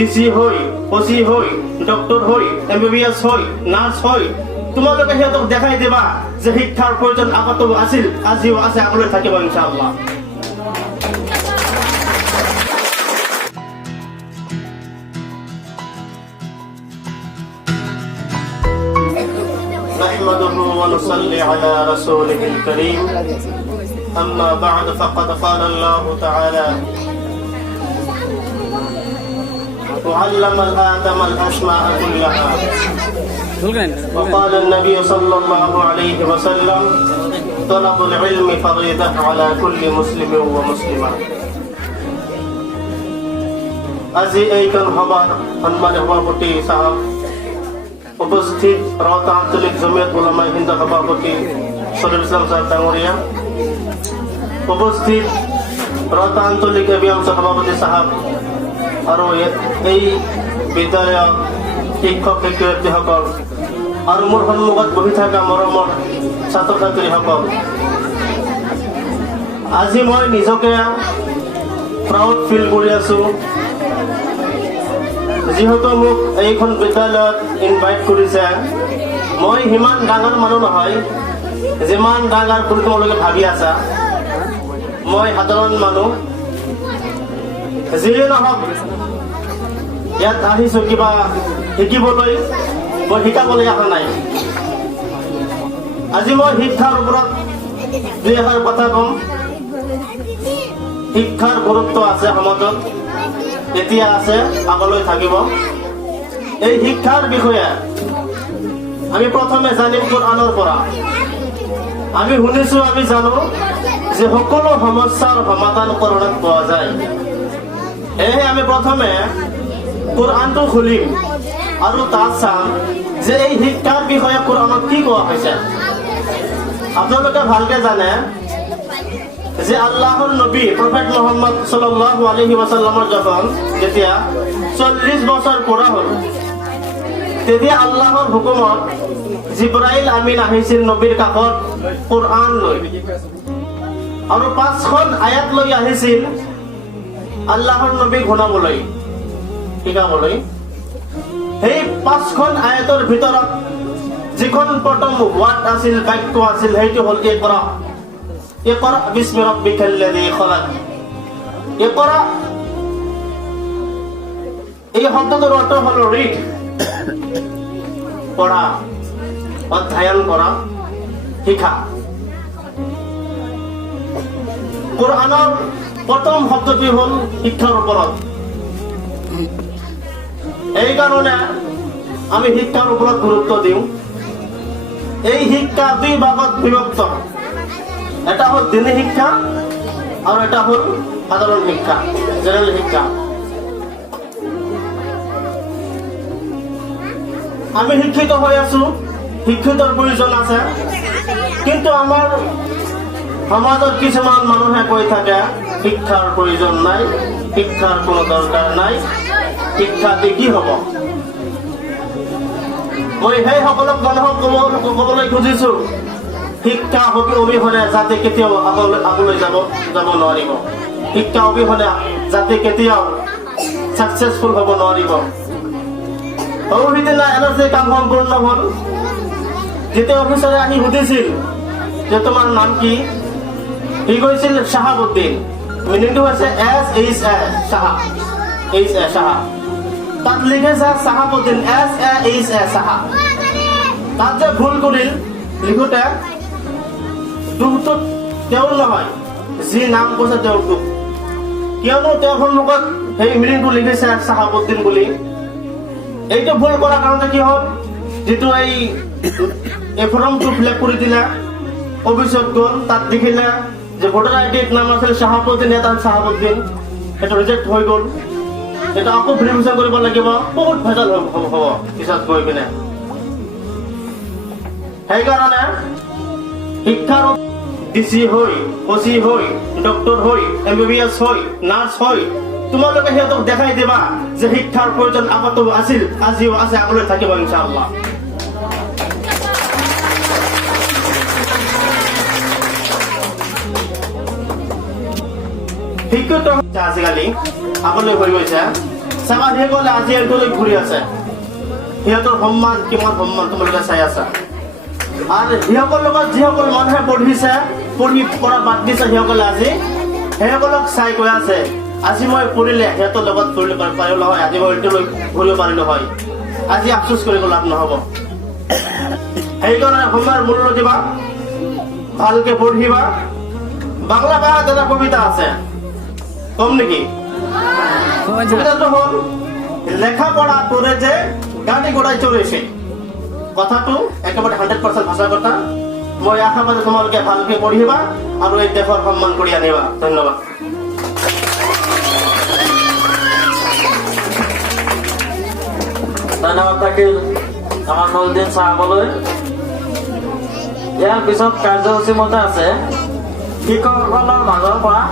DC হই, OC হই, doctor হই, এমবিবিএস হই, নাৰ্স হই, তোমালোকে সিহঁতক দেখাই দিবা যে শিক্ষাৰ প্ৰয়োজন আগতো আছিল, আজিও আছে, আগলৈ থাকিব ইনশাআল্লাহ। نحمده ونصلي على رسوله الكريم أما بعد فقد قال الله تعالى وعلم آدم الأسماء كلها وقال النبي صلى الله عليه وسلم طلب العلم فريضة على كل مسلم ومسلمة আজি এইখন সভাৰ সন্মানীয় সভাপতি সাহেব, উপস্থিত ৰওতা আঞ্চলিক জমিয়ত উলামায়ে হিন্দ সভাপতি সদৰুল ইছলাম সাহেব ডাঙৰীয়া, উপস্থিত ৰওতা আঞ্চলিক এবিএম সভাপতি সাহেব আৰু এই বিদ্যালয়ৰ শিক্ষক শিক্ষয়িত্ৰীসকল আৰু মোৰ সন্মুখত বহি থকা মৰমৰ ছাত্ৰ ছাত্ৰীসকল, আজি মই নিজকে প্ৰাউড ফিল কৰি আছো যিহেতু মোক এইখন বিদ্যালয়ত ইনভাইট কৰিছে। মই সিমান ডাঙৰ মানুহ নহয় যিমান ডাঙৰ বুলি তোমালোকে ভাবি আছা। মই সাধাৰণ মানুহ, যিয়ে নহওক ইয়াত আহিছো কিবা শিকিবলৈ, মই শিকাবলৈ অহা নাই। আজি মই শিক্ষাৰ ওপৰত দুই এষাৰ কথা কম। শিক্ষাৰ গুৰুত্ব আছে সমাজত, এতিয়া আছে, আগলৈ থাকিব। এই শিক্ষাৰ বিষয়ে আমি প্ৰথমে জানিম কোৰআনৰ পৰা। আমি শুনিছো, আমি জানো যে সকলো সমস্যাৰ সমাধান কোৰআনত পোৱা যায়। সেয়েহে আমি প্ৰথমে কোৰআনটো খুলিম আৰু তাত চাম যে এই শিক্ষাৰ বিষয়ে কোৰআনত কি কোৱা হৈছে। আপোনালোকে ভালকে জানে যে আল্লাহৰ নবী প্ৰফেট মুহাম্মদ সাল্লাল্লাহু আলাইহি ওয়াসাল্লামৰ যখন যেতিয়া 40 বছৰ পুৰা হ'ল, তেতিয়া আল্লাহৰ হুকুমত জিব্ৰাইল আমিন আহিছিল নবীৰ কাষত কোৰআন লৈ, আৰু 5খন আয়াত লৈ আহিছিল আল্লাহৰ নবীক শুনাবলৈ, শিকাবলৈ। সেই 5খন আয়াতৰ ভিতৰত যিখন প্ৰথম ৱাৰ্ড আছিল, বাক্য আছিল, সেইটো হ'ল ইকৰা। ইকৰা বিস্মি ৰাব্বিকাল্লাযী খলাক। ইকৰা এই শব্দটোৰ অৰ্থ হ'ল ৰিড, পঢ়া, অধ্যয়ন কৰা, শিকা। কোৰআনৰ প্ৰথম শব্দটি হ'ল শিক্ষাৰ ওপৰত। এই কাৰণে আমি শিক্ষাৰ ওপৰত গুৰুত্ব দিওঁ। এই শিক্ষা দুই ভাগত বিভক্ত, এটা হ'ল দিনী শিক্ষা আৰু এটা হ'ল সাধাৰণ শিক্ষা, জেনেৰেল শিক্ষা। আমি শিক্ষিত হৈ আছো, শিক্ষিতৰ প্ৰয়োজন আছে, কিন্তু আমাৰ সমাজত কিছুমান মানুহে কৈ থাকে শিক্ষাৰ প্ৰয়োজন নাই, শিক্ষাৰ কোনো দৰকাৰ নাই, শিক্ষা দি কি হ'ব। মই সেই সকলক মানুহক ক'বলৈ খুজিছো, শিক্ষা অবিহনে যাতে কেতিয়াও আগলৈ যাব নোৱাৰিব। শিক্ষা অবিহনে যাতে কেতিয়াও ছাকচেছফুল হ'ব নোৱাৰিব। আৰু সিদিনা এনাৰ্জি কাম সম্পূৰ্ণ হ'ল, যেতিয়া অফিচাৰে আহি সুধিছিল যে তোমাৰ নাম কি, সি কৈছিল শাহাবুদ্দিন। মিনিংটো হৈছে SHA শাহা, HA শাহা। তাত লিখিছে শাহাবুদ্দিন SHA শাহা। তাত যে ভুল কৰিল লিখোতে, দুখটো তেওঁৰ নহয়, যি নাম কৈছে তেওঁৰ দুখ। কিয়নো তেওঁৰ সন্মুখত সেই মিনিংটো লিখিছে শাহাবুদ্দিন বুলি। এইটো ভুল কৰাৰ কাৰণে কি হ'ল, যিটো এই ফৰ্মটো ফিল আপ কৰি দিলে, অফিচত গ'ল, তাত দেখিলে যে ভোটাৰ আইডিত নাম আছিল শাহাবুদ্দিন, এটা শাহাবুদ্দিন, সেইটো ৰিজেক্ট হৈ গ'ল। এটা আকৌ ভেৰিফিকেশ্যন কৰিব লাগিব, বহুত ভেজাল হ'ব পিছত গৈ পিনে। সেইকাৰণে শিক্ষাৰ ডিসি হই, ওসি হই, ডক্টৰ হই, এমবিবিএস হই, নাৰ্স হই, তোমালোকে সিহঁতক দেখাই দিবা যে শিক্ষাৰ প্ৰয়োজন আগতো আছিল, আজিও আছে, আগলৈ থাকিব ইনশাআল্লাহ। শিক্ষিত আজিকালি আগলৈ হৈ গৈছে, চাবা সেইসকলে আজি এইটোলৈ ঘূৰি আছে সিহঁতৰ সন্মান কিমান সন্মান তোমালোকে চাই আছা আৰু সিহঁতৰ লগত যিসকল মানুহে পঢ়ি পঢ়া বাদ দিছে সিহঁতলে আজি সেইসকলক চাই কৈ আছে আজি মই পঢ়িলে সিহঁতৰ লগত ঘূৰিব পাৰিলো হয় আজি মই এইটোলৈ ঘূৰিব পাৰিলো হয় আজি আফচোচ কৰিব লাভ নহ'ব সেইকাৰণে সময়ৰ মূল্য দিবা ভালকে পঢ়িবা বাংলা ভাষাত এটা কবিতা আছে কম নেকি কবিতাটো হ'ল লেখা পঢ়া করে যে গাড়ি ঘোড়ায় চড়েছে কথাটো একেবারে 100% ভাষা কথা মই আশাবাদী তোমালোকে ভালকে পঢ়িবা আৰু এই দেশৰ সন্মান কৰি আনিবা ধন্যবাদ ধন্যবাদ থাকিল আমাৰ নলদিন চাহাবলৈ ইয়াৰ পিছত কাৰ্যসূচী মতে আছে শিক্ষকসকলৰ মাজৰ পৰা